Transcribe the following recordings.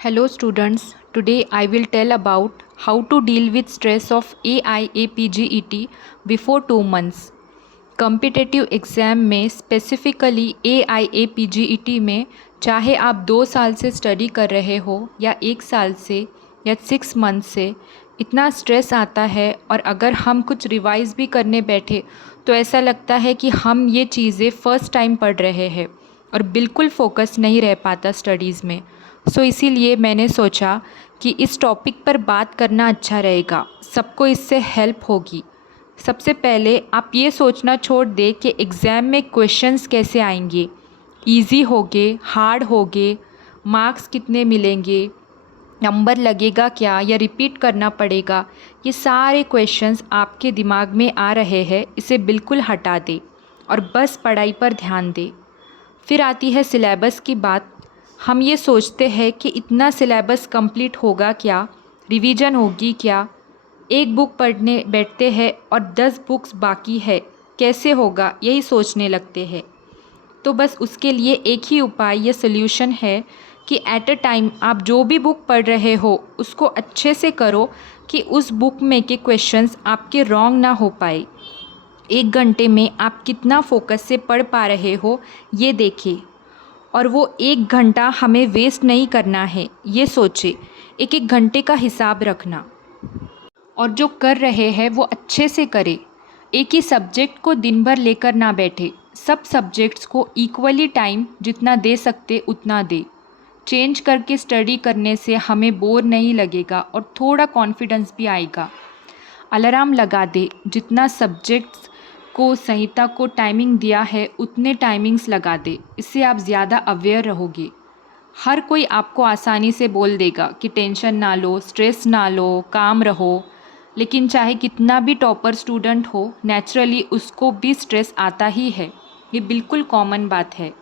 Hello students, today I will tell about how to deal with stress of AIAPGET before 2 months. Competitive exam में specifically AIAPGET में चाहे आप 2 साल से study कर रहे हो या 1 साल से या 6 मंथ से, इतना स्ट्रेस आता है और अगर हम कुछ रिवाइज़ भी करने बैठे तो ऐसा लगता है कि हम ये चीज़ें फ़र्स्ट टाइम पढ़ रहे हैं और बिल्कुल फोकस नहीं रह पाता स्टडीज़ में। इसीलिए मैंने सोचा कि इस टॉपिक पर बात करना अच्छा रहेगा, सबको इससे हेल्प होगी। सबसे पहले आप ये सोचना छोड़ दें कि एग्ज़ाम में क्वेश्चंस कैसे आएंगे, इजी होंगे, हार्ड होंगे, मार्क्स कितने मिलेंगे, नंबर लगेगा क्या या रिपीट करना पड़ेगा। ये सारे क्वेश्चंस आपके दिमाग में आ रहे हैं, इसे बिल्कुल हटा दें और बस पढ़ाई पर ध्यान दें। फिर आती है सिलेबस की बात। हम ये सोचते हैं कि इतना सिलेबस कंप्लीट होगा क्या, रिवीजन होगी क्या। एक बुक पढ़ने बैठते हैं और 10 बुक्स बाकी है, कैसे होगा, यही सोचने लगते हैं। तो बस उसके लिए एक ही उपाय या सल्यूशन है कि एट अ टाइम आप जो भी बुक पढ़ रहे हो उसको अच्छे से करो कि उस बुक में के क्वेश्चंस आपके रॉन्ग ना हो पाए। 1 घंटे में आप कितना फोकस से पढ़ पा रहे हो ये देखें और वो 1 घंटा हमें वेस्ट नहीं करना है, ये सोचे। एक एक घंटे का हिसाब रखना और जो कर रहे हैं वो अच्छे से करें। एक ही सब्जेक्ट को दिन भर लेकर ना बैठे, सब सब्जेक्ट्स को इक्वली टाइम जितना दे सकते उतना दे। चेंज करके स्टडी करने से हमें बोर नहीं लगेगा और थोड़ा कॉन्फिडेंस भी आएगा। अलार्म लगा दे, जितना सब्जेक्ट्स को संहिता को टाइमिंग दिया है उतने टाइमिंग्स लगा दे, इससे आप ज़्यादा अवेयर रहोगे। हर कोई आपको आसानी से बोल देगा कि टेंशन ना लो, स्ट्रेस ना लो, काम रहो, लेकिन चाहे कितना भी टॉपर स्टूडेंट हो, नेचुरली उसको भी स्ट्रेस आता ही है, ये बिल्कुल कॉमन बात है।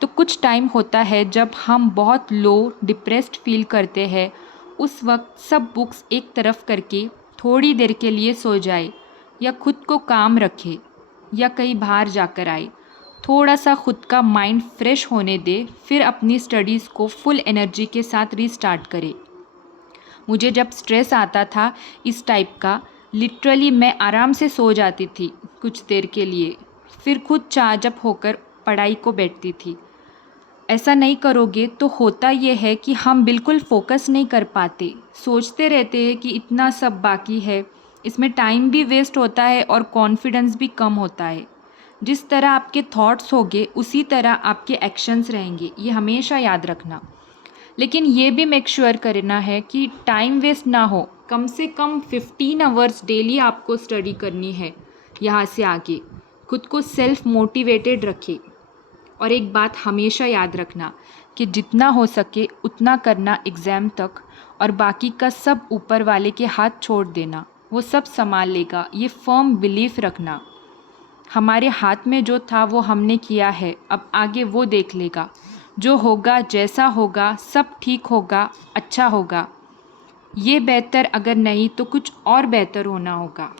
तो कुछ टाइम होता है जब हम बहुत लो डिप्रेस्ड फील करते हैं, उस वक्त सब बुक्स एक तरफ करके थोड़ी देर के लिए सो जाए या खुद को काम रखे या कहीं बाहर जाकर आए, थोड़ा सा खुद का माइंड फ्रेश होने दे, फिर अपनी स्टडीज़ को फुल एनर्जी के साथ रीस्टार्ट करे। मुझे जब स्ट्रेस आता था इस टाइप का, लिटरली मैं आराम से सो जाती थी कुछ देर के लिए, फिर खुद चार्जअप होकर पढ़ाई को बैठती थी। ऐसा नहीं करोगे तो होता ये है कि हम बिल्कुल फोकस नहीं कर पाते, सोचते रहते हैं कि इतना सब बाकी है, इसमें टाइम भी वेस्ट होता है और कॉन्फिडेंस भी कम होता है। जिस तरह आपके थॉट्स होंगे उसी तरह आपके एक्शंस रहेंगे, ये हमेशा याद रखना। लेकिन ये भी मेक श्योर करना है कि टाइम वेस्ट ना हो। कम से कम 15 आवर्स डेली आपको स्टडी करनी है। यहाँ से आगे खुद को सेल्फ मोटिवेटेड रखें और एक बात हमेशा याद रखना कि जितना हो सके उतना करना एग्ज़ाम तक, और बाकी का सब ऊपर वाले के हाथ छोड़ देना, वो सब संभाल लेगा। ये फर्म बिलीफ रखना, हमारे हाथ में जो था वो हमने किया है, अब आगे वो देख लेगा। जो होगा, जैसा होगा, सब ठीक होगा, अच्छा होगा। ये बेहतर अगर नहीं तो कुछ और बेहतर होना होगा।